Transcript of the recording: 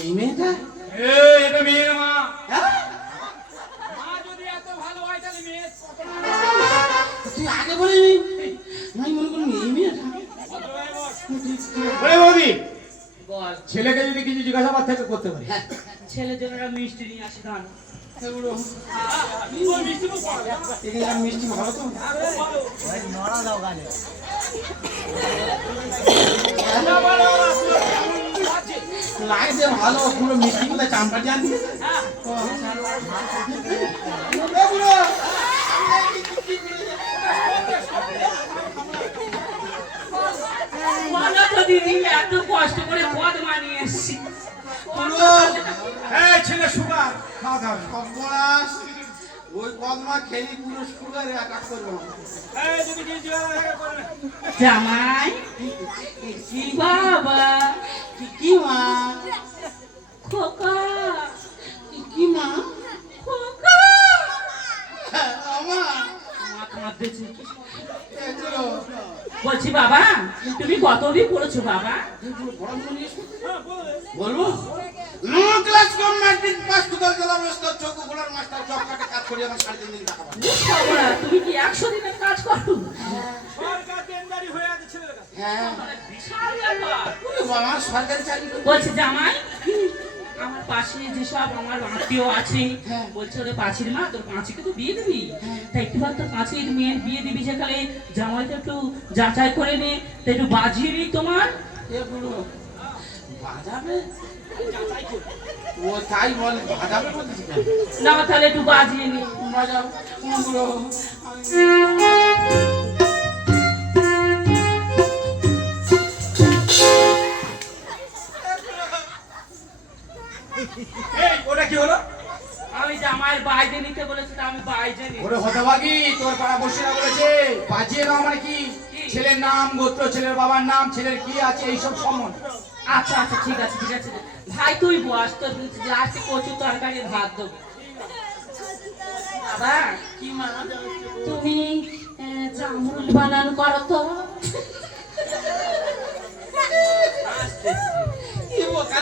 এই মেয়েটা এটা মেয়ের মা। তুই আগে বলিনি, আমি মনে করি এই মেয়েটা। ছেলেকে যদি কিছু জিজ্ঞাসাবাদ থেকে করতে পারি, ছেলের জন্য একটা মিষ্টি নিয়ে আসি দাঁড়ান। মিষ্টি ভালো তো লাগছে ভালো, পুরো মিষ্টি গুলো চামড়া জান দিয়েছে। এত কষ্ট করে পদ মানিয়ে এসছি। ছেলে সুগার খাওয়া দাওয়া সর্বনাশ, ওই কদমা খেলি পুরো সুগারে অ্যাটাক করবো। জামাই কি বাবা কি মা, খোকা কি মা, খোকা আমার মা কাঁদতেছে। চলো বলছি বাবা তুমি কত অবধি পড়েছো বাবা? বলবো নো ক্লাস কম ম্যাট্রিক পাস টুকাল জেলা মাস্টার চোখ গোলার মাস্টার জব কাটে কাজ করে আমার 3.5 দিন টাকা পাবো। বাবা তুমি কি 100 দিনের কাজ করো? সরকার দেনদারি হয়ে আছে ছেলের কাছে। হ্যাঁ বিশাল ব্যাপার। ওরে বাবা সরকারি চাকরি করে। বলছি জামাই আমার পাশে যেসব আমার আত্মীয় আছে হ্যাঁ। বলছে ওরে পাঁচির মা তোর পাঁচিকে তো বিয়ে দিবি, তাই একটু তোর পাঁচির মেয়ের বিয়ে দিবি যেখানে জামাইটা একটু যাচাই করে নে, তো একটু বাজিয়ে নি তোমার। এ বুড়ো বাজাবে, ও তাই বলে বাজাবে বলতেছি কেন? না তাহলে একটু বাজিয়ে নি। বাজাও বুড়ো। ওটা কি হলো? আমি জামাইয়ের বাইরে নিতে বলেছি, তা আমি বাইরে নিই। ওরে হতভাগী, তোর পাড়া বসিরা বলেছে বাজিয়ে নাও মানে কি? ছেলের নাম, গোত্র, ছেলের বাবার নাম, ছেলের কি আছে এইসব সম্বন্ধ। আচ্ছা আচ্ছা ঠিক আছে ঠিক আছে ভাই তুই বস, তোর আজকে কচু তরকারি ভাত দেবো। বাবা কি মা, তুমি জামুল বানান করো তো। কি বোকা